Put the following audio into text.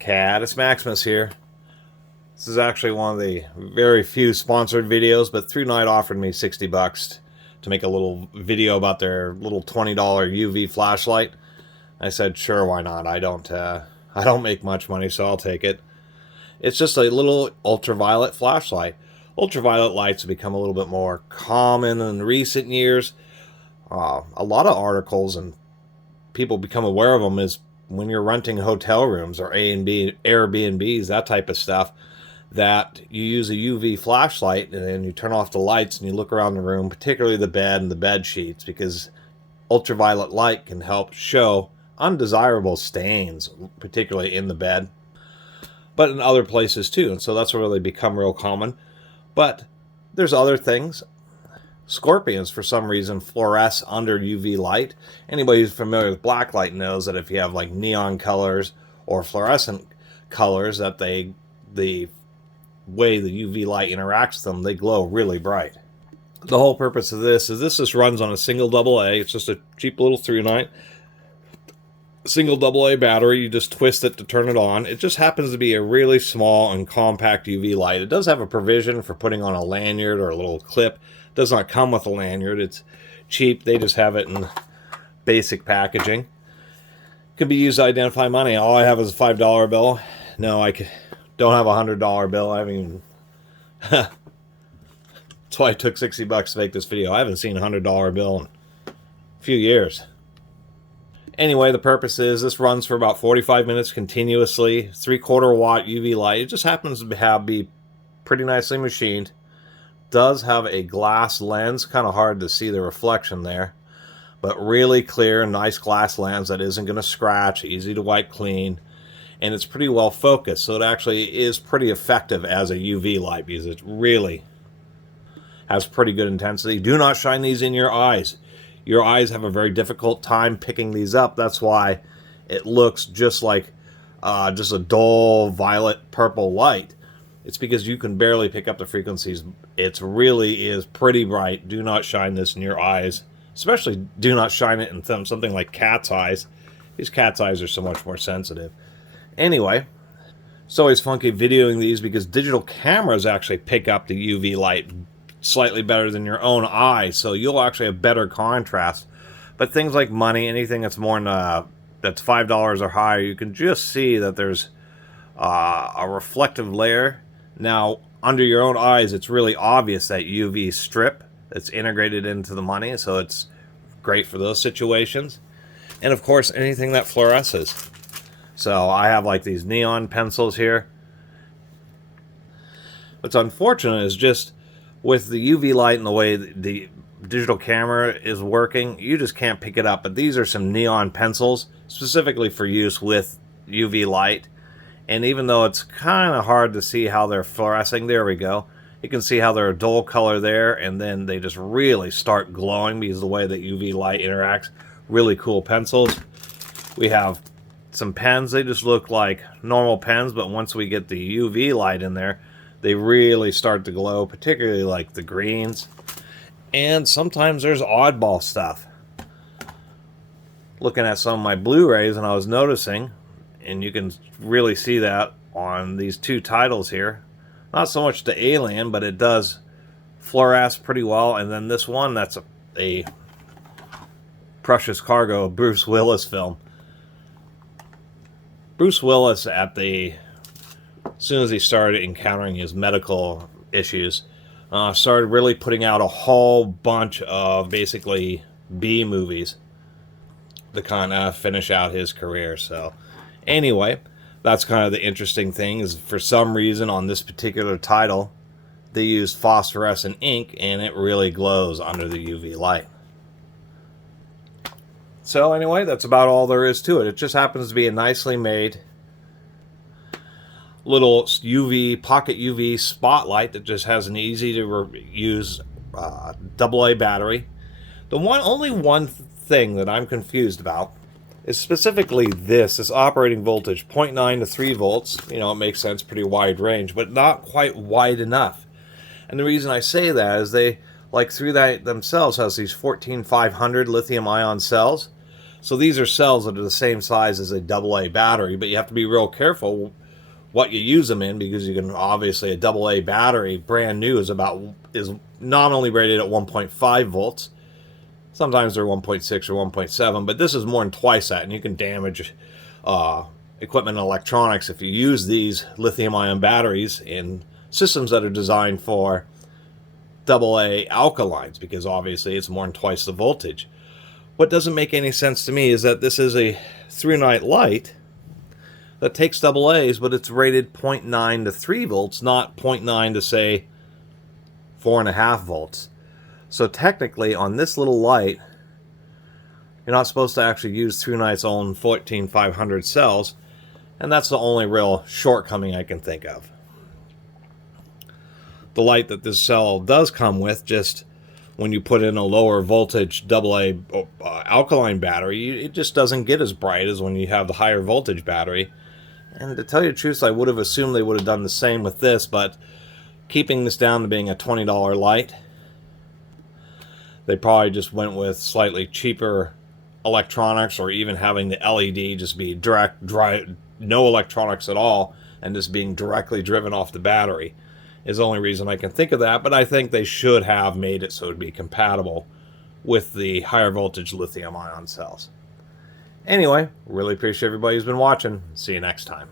Catus Maximus here. This is actually one of the very few sponsored videos, but ThruNite offered me 60 bucks to make a little video about their little $20 UV flashlight. I said, sure, why not? I don't make much money, so I'll take it. It's just a little ultraviolet flashlight. Ultraviolet lights have become a little bit more common in recent years. A lot of articles and people become aware of them is when you're renting hotel rooms or Airbnbs, that type of stuff, that you use a UV flashlight and then you turn off the lights and you look around the room, particularly the bed and the bed sheets, because ultraviolet light can help show undesirable stains, particularly in the bed, but in other places too. And so that's really become real common. But there's other things. Scorpions, for some reason, fluoresce under UV light. Anybody who's familiar with blacklight knows that if you have like neon colors or fluorescent colors, that the way the UV light interacts with them, they glow really bright. The whole purpose of this is this just runs on a single AA. It's just a cheap little ThruNite. Single AA battery. You just twist it to turn it on. It just happens to be a really small and compact UV light. It does have a provision for putting on a lanyard or a little clip. It does not come with a lanyard. It's cheap. They just have it in basic packaging. Could be used to identify money. All I have is a $5 bill. No, I don't have a $100 bill. I haven't even... That's why it took 60 bucks to make this video. I haven't seen a $100 bill in a few years. Anyway, the purpose is this runs for about 45 minutes continuously. 3/4 watt UV light. It just happens to be pretty nicely machined. Does have a glass lens. Kind of hard to see the reflection there. But really clear, nice glass lens that isn't going to scratch. Easy to wipe clean. And it's pretty well focused. So it actually is pretty effective as a UV light because it really has pretty good intensity. Do not shine these in your eyes. Your eyes have a very difficult time picking these up. That's why it looks just like just a dull violet purple light. It's because you can barely pick up the frequencies. It really is pretty bright. Do not shine this in your eyes. Especially do not shine it in something like cat's eyes. These cat's eyes are so much more sensitive. Anyway, it's always funky videoing these because digital cameras actually pick up the UV light slightly better than your own eyes, so you'll actually have better contrast. But things like money, anything that's more than that's $5 or higher, you can just see that there's a reflective layer. Now, under your own eyes, it's really obvious that UV strip that's integrated into the money, so it's great for those situations. And of course, anything that fluoresces. So I have like these neon pencils here. What's unfortunate is just with the UV light and the way the digital camera is working, you just can't pick it up. But these are some neon pencils specifically for use with UV light. And even though it's kind of hard to see how they're fluorescing, there we go. You can see how they're a dull color there, and then they just really start glowing because of the way that UV light interacts. Really cool pencils. We have some pens. They just look like normal pens, but once we get the UV light in there, they really start to glow, particularly like the greens. And sometimes there's oddball stuff. Looking at some of my Blu-rays, and I was noticing, and you can really see that on these two titles here. Not so much the Alien, but it does fluoresce pretty well. And then this one, that's a Precious Cargo Bruce Willis film. Bruce Willis, as soon as he started encountering his medical issues, started really putting out a whole bunch of basically B movies to kind of finish out his career. So anyway, that's kind of the interesting thing is for some reason on this particular title, they used phosphorescent ink and it really glows under the UV light. So anyway, that's about all there is to it. It just happens to be a nicely made little pocket UV spotlight that just has an easy to use AA battery. Only one thing that I'm confused about is specifically this operating voltage, 0.9 to 3 volts. You know, it makes sense, pretty wide range, but not quite wide enough. And the reason I say that is they, like ThruNite themselves, has these 14500 lithium ion cells. So these are cells that are the same size as a AA battery, but you have to be real careful what you use them in, because you can obviously, a AA battery brand new is not only rated at 1.5 volts, sometimes they're 1.6 or 1.7, but this is more than twice that, and you can damage equipment and electronics if you use these lithium-ion batteries in systems that are designed for AA alkalines, because obviously it's more than twice the voltage. What doesn't make any sense to me is that this is a ThruNite light that takes AA's, but it's rated 0.9 to 3 volts, not 0.9 to, say, 4.5 volts. So technically, on this little light, you're not supposed to actually use ThruNite's own 14500 cells, and that's the only real shortcoming I can think of. The light that this cell does come with, just when you put in a lower voltage AA alkaline battery, it just doesn't get as bright as when you have the higher voltage battery. And to tell you the truth, I would have assumed they would have done the same with this, but keeping this down to being a $20 light, they probably just went with slightly cheaper electronics, or even having the LED just be no electronics at all, and just being directly driven off the battery is the only reason I can think of that. But I think they should have made it so it'd be compatible with the higher voltage lithium ion cells. Anyway, really appreciate everybody who's been watching. See you next time.